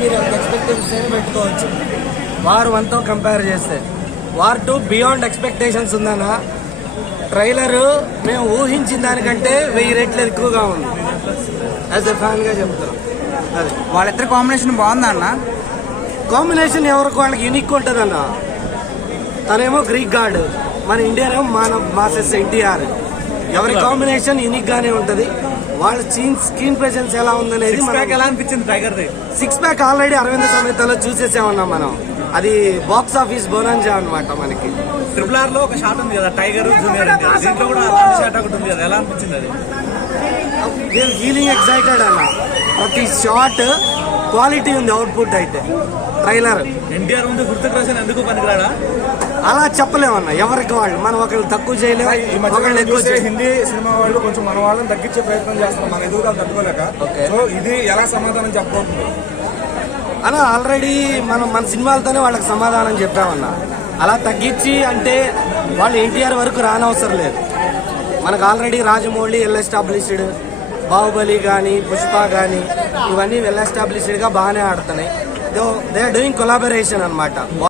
మీరు ఎంత ఎక్స్పెక్టేషన్స్ పెట్టుకోవచ్చు. వార్ 1తో కంపేర్ చేస్తే వార్ 2 బియాండ్ ఎక్స్పెక్టేషన్స్ ఉందన్న. ట్రైలర్ మేము ఊహించిన దానికంటే 1000 రెట్లు ఎక్కువగా ఉంది. యాజ్ ఎ ఫ్యాన్ గా చెప్తాం. అది వాళ్ళిద్దరు కాంబినేషన్ బాగుందా అన్న? కాంబినేషన్ ఎవరికి వాళ్ళకి యూనిక్ ఉంటుంది అన్న. తనేమో గ్రీక్ గాడ్, మన ఇండియన్ ఏమో మన మాసెస్ ఎన్టీఆర్. ఎవరి కాంబినేషన్ యూనిక్ గానే ఉంటది. వాళ్ళ స్క్రీన్ ప్రెజెన్స్ ఎలా ఉందనేది ఎలా అనిపించింది టైగర్? 6 ప్యాక్ ఆల్రెడీ అరవింద సమేతలో చూసేసామన్నాం మనం. అది బాక్స్ ఆఫీస్ బోనాంజా అనమాట. మనకి RRR లో ఒక షాట్ ఉంది కదా, టైగర్ జూనియర్, దీంట్లో కూడా షాట్ ఒకటి ఉంది కదా, ఎలా అనిపించింది అది? నేను ఫీలింగ్ ఎక్సైటెడ్ అన్న. ప్రతి షాట్ క్వాలిటీ ఉంది. అవుట్పుట్ అయితే ట్రైలర్ ఎన్టీఆర్ ముందు హృతిక్ రోషన్ ఎందుకు పనికిరాడా? అలా చెప్పలేమన్నా. ఎవరికి వాళ్ళు మనం ఒకళ్ళు తక్కువ చేయలేము, ఒకళ్ళు ఎక్కువ. హిందీ సినిమా వాళ్ళు కొంచెం మన వాళ్ళని తగ్గించే ప్రయత్నం చేస్తున్నారు, మన ఎదుగుదల తట్టుకోలేక. సో ఇది ఎలా సమాధానం చెప్పబోతుంది అన్న? ఆల్రెడీ మనం మన సినిమాలతోనే వాళ్ళకి సమాధానం చెప్పామన్నా. అలా తగ్గించి అంటే వాళ్ళు ఎన్టీఆర్ వరకు రానవసరం లేదు. మనకు already Rajamouli well established, Baahubali కానీ పుష్ప కానీ ఇవన్నీ వెల్ ఎస్టాబ్లిష్డ్ గా బాగానే ఆడుతున్నాయి. దే ఆర్ డూయింగ్ కొలాబరేషన్ అనమాట.